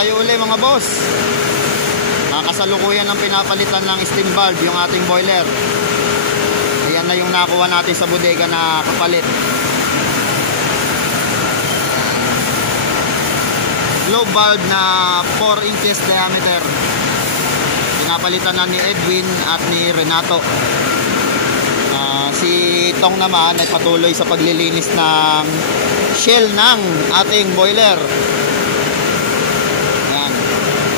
tayo uli mga boss. Kasalukuyan ng pinapalitan ng steam valve yung ating boiler. Ayan na yung nakuha natin sa bodega na kapalit. Globe valve na 4 inches diameter. Pinapalitan na ni Edwin at ni Renato. Si Tong naman ay patuloy sa paglilinis ng shell ng ating boiler. Ayan.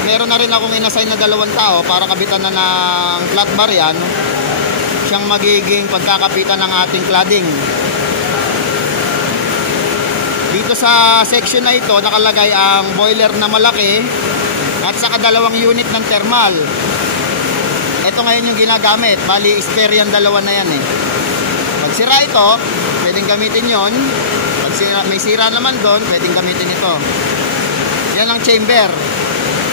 Meron na rin akong inassign na 2 tao para kabitan na ng flat bar yan. Siyang magiging pagkakapitan ng ating cladding. Dito sa section na ito nakalagay ang boiler na malaki at saka 2 unit ng thermal. Ito ngayon yung ginagamit. Bali spare yan 2 na yan eh. Pag sira ito, pwedeng gamitin yon. Pag may sira naman doon, pwedeng gamitin ito. Yan ang chamber.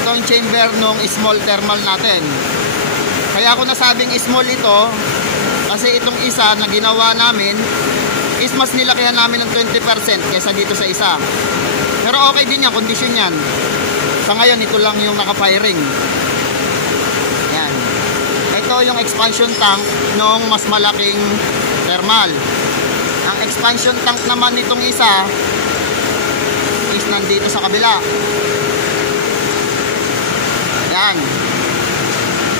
Ito ang chamber nung small thermal natin. Kaya ako nasabing small ito kasi itong isa na ginawa namin is mas nilakihan namin ng 20% kaysa dito sa isa. Pero okay din yan, kondisyon yan. Sa ngayon, ito lang yung naka-firing. Yan. Ito yung expansion tank nung mas malaking thermal. Ang expansion tank naman nitong isa is nandito sa kabila. Yan.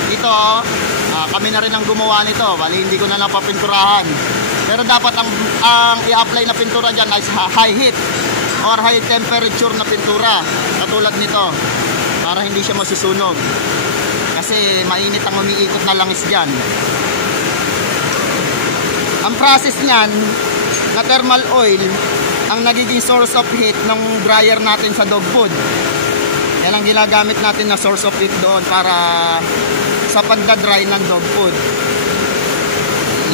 Ito, kami na rin ang gumawa nito. Bali, hindi ko na napapinturahan. Pero dapat ang i-apply na pintura dyan ay high heat or high temperature na pintura. Katulad nito. Para hindi siya masusunog. Kasi mainit ang umiikot na langis dyan. Ang process niyan na thermal oil ang nagiging source of heat ng dryer natin sa dog food. Yan ang ginagamit natin na source of heat doon para sa pagdadry ng dog food.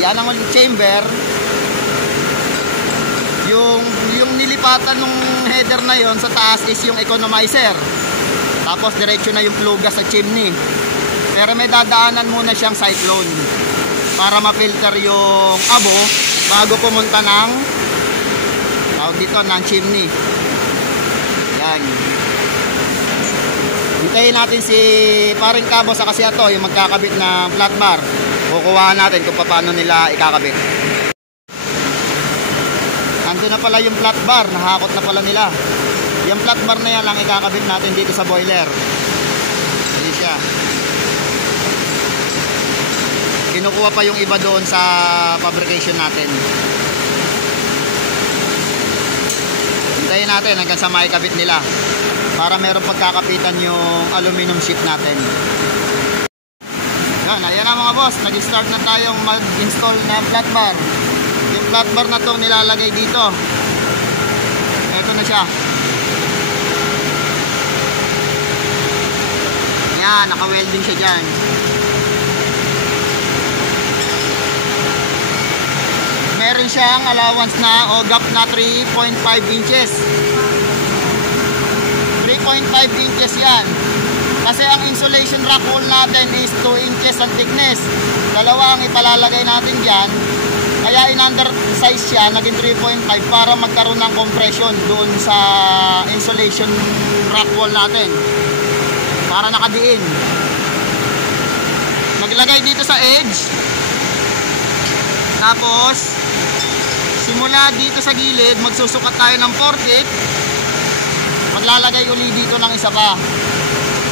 Yan ang chamber. Yung nilipatan ng header na yon sa taas is yung economizer. Tapos diretso na yung pluga sa chimney. Pero may dadaanan muna siyang cyclone para ma-filter yung abo bago pumunta ng dito ng chimney. Yan. Hintayin natin si Paring Cabo sa kasi ito yung magkakabit ng flat bar. Kukuhaan natin kung paano nila ikakabit. Ando na pala yung flat bar, nahakot na pala nila. Yung flat bar na yan lang ikakabit natin dito sa boiler. Hindi siya. Kinukuha pa yung iba doon sa fabrication natin. Hintayin natin hanggang sa maikabit nila para meron pagkakapitan yung aluminum sheet natin. Ayan na mga boss, nag-start na tayong mag-install ng flat bar. Yung flat bar na itong nilalagay dito. Ito na siya. Ayan, naka-welding siya dyan. Meron siyang allowance na o gap na 3.5 inches. 3.5 inches yan. Kasi ang insulation rack wall natin is 2 inches ang thickness. 2 ang ipalalagay natin dyan. Kaya in-undersize siya, naging 3.5 para magkaroon ng compression doon sa insulation rack wall natin. Para nakadiin. Maglagay dito sa edge. Tapos simula dito sa gilid, magsusukat tayo ng 4 feet. Maglalagay uli dito ng isa pa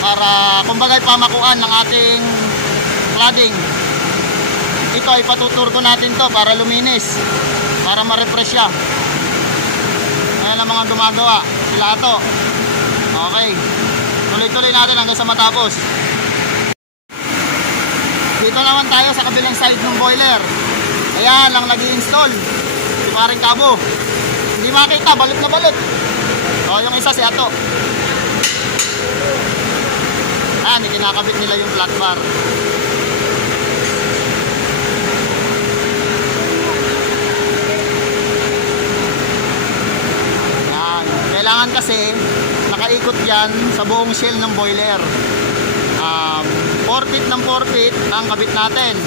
para kumbaga pamakuan ng ating cladding. Ito ay patuturko natin to para luminis, para ma-refresh siya. Ayan ang mga gumagawa sila ito. Okay, tuloy-tuloy natin hanggang sa matapos. Dito naman tayo sa kabilang side ng boiler. Ayan lang nag-i-install si Paring Cabo. Hindi makita, balot na balot. O yung isa si Ato. Ayan, kinakabit nila yung flat bar. Ayan, kailangan kasi nakaikot yan sa buong shell ng boiler. 4 feet ng 4 feet ang kabit natin.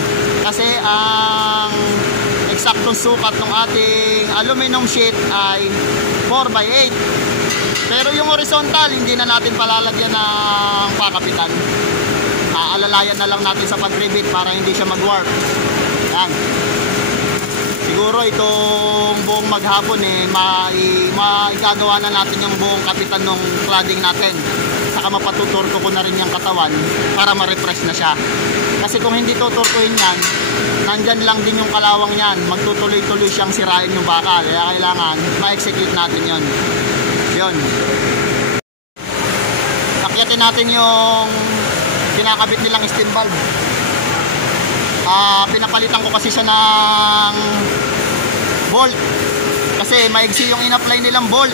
Kasi ang eksaktong sukat ng ating aluminum sheet ay 4x8. Pero yung horizontal, hindi na natin palalagyan ng pakapitan. Alalayan na lang natin sa pag-rivet para hindi siya mag-warp. Yan. Siguro itong buong maghapon maigagawa na natin yung buong kapitan ng cladding natin. Saka mapatuturko ko na rin yung katawan para ma-refresh na siya. Kasi kung hindi tuturkuhin yan, nandyan lang din yung kalawang yan. Magtutuloy-tuloy siyang sirain yung bakal. Kaya kailangan ma-execute natin yon. Yun. Nakyatin natin yung pinakabit nilang steam valve. Pinapalitan ko kasi siya ng bolt. Kasi maigsi yung in-apply nilang bolt.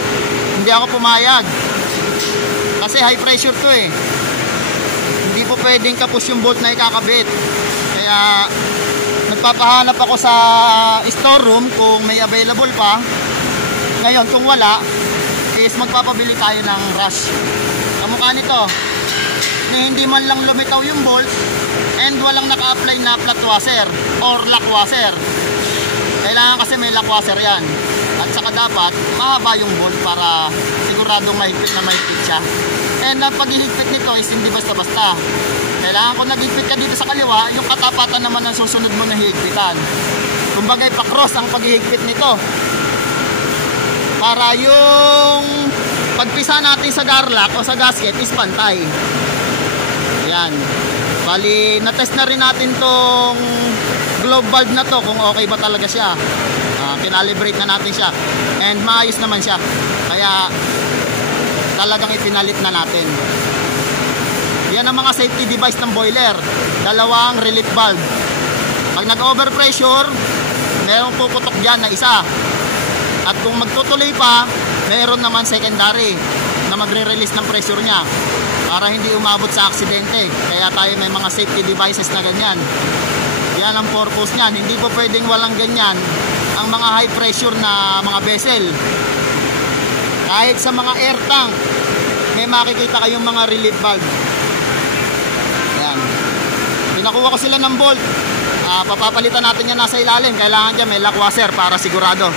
Hindi ako pumayag. Kasi high pressure to eh. Hindi po pwedeng kapos yung bolt na ikakabit. Kaya nagpapahanap ako sa storeroom kung may available pa. Ngayon kung wala is magpapabili tayo ng rush. Kamukha nito na hindi man lang lumitaw yung bolt and walang naka-apply na flat washer or lock washer. Kailangan kasi may lock washer yan. At saka dapat mahaba yung bolt para siguradong mahigpit na mahigpit siya. And ang paghihigpit nito is hindi basta-basta. Kailangan kung naghigpit ka dito sa kaliwa, yung katapatan naman ang susunod mo na higpitan. Kumbagay pa-cross ang paghihigpit nito. Para yung pagpisa natin sa garlock o sa gasket is pantay. Yan. Bali, na-test na rin natin tong globe valve na to kung okay ba talaga siya. Kinalibrate na natin siya. And maayos naman siya. Kaya talagang ipinalit na natin. Yan ang mga safety device ng boiler. Dalawang relief valve. Pag nag-overpressure, mayroong puputok dyan na isa. At kung magtutuloy pa, mayroon naman secondary na magre-release ng pressure niya para hindi umabot sa aksidente. Kaya tayo may mga safety devices na ganyan. Yan ang purpose niyan. Hindi po pwedeng walang ganyan ang mga high pressure na mga vessel. Kahit sa mga air tank, may makikita kayong mga relief valve. Yan. Pinakuha ko sila ng bolt. Papapalitan natin yan nasa ilalim. Kailangan dyan may lock washer para sigurado.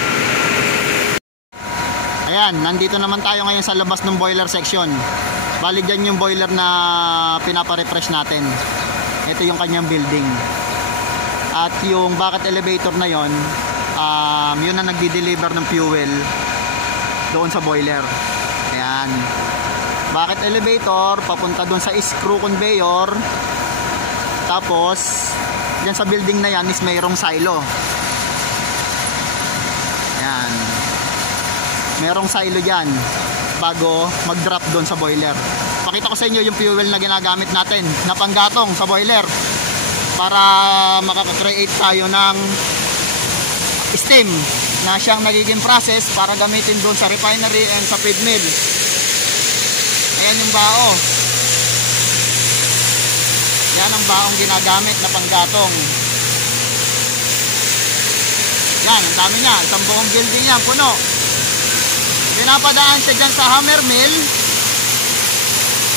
Ayan, nandito naman tayo ngayon sa labas ng boiler section. Bali dyan yung boiler na pinapa-refresh natin. Ito yung kanyang building. At yung bucket elevator na yon, yun na nagdi-deliver ng fuel doon sa boiler. Ayan. Bucket elevator papunta doon sa screw conveyor. Tapos dyan sa building na yan is mayroong silo. Ayan. Merong silo dyan bago mag-drop doon sa boiler. Pakita ko sa inyo yung fuel na ginagamit natin na panggatong sa boiler para makaka-create tayo ng steam na siyang nagiging process para gamitin doon sa refinery and sa feed mill. Ayan yung bao. Yan ang baong ginagamit na panggatong. Yan, ang dami niya. Isang buong building yan, puno. Pinapadaan siya dyan sa hammer mill.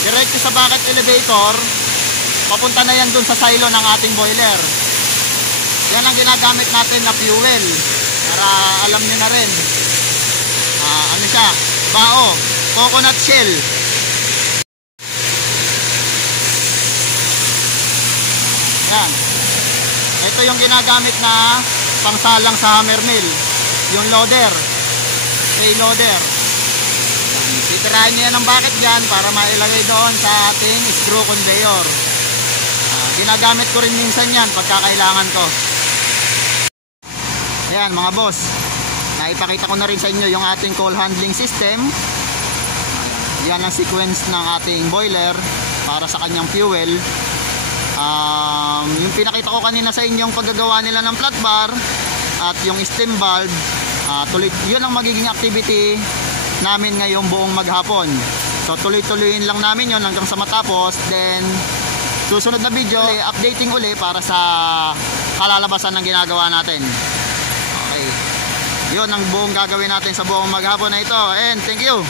Diretso sa bucket elevator. Papunta na yan dun sa silo ng ating boiler. Yan ang ginagamit natin na fuel. Para alam nyo na rin. Ano siya? Bao. Coconut shell. Yan. Ito yung ginagamit na pangsalang sa hammer mill. Yung loader. Loader. Titirahin niya ng bucket dyan para mailagay doon sa ating screw conveyor. Ginagamit ko rin minsan yan pagkakailangan ko. Ayan mga boss, naipakita ko na rin sa inyo yung ating coal handling system. Yan ang sequence ng ating boiler para sa kanyang fuel. Yung pinakita ko kanina sa inyo yung paggagawa nila ng flat bar at yung steam valve. Yun ang magiging activity namin ngayong buong maghapon. So tuloy-tuloyin lang namin yun hanggang sa matapos. Then susunod na video, updating uli para sa kalalabasan ng ginagawa natin. Okay. Yun ang buong gagawin natin sa buong maghapon na ito. And thank you.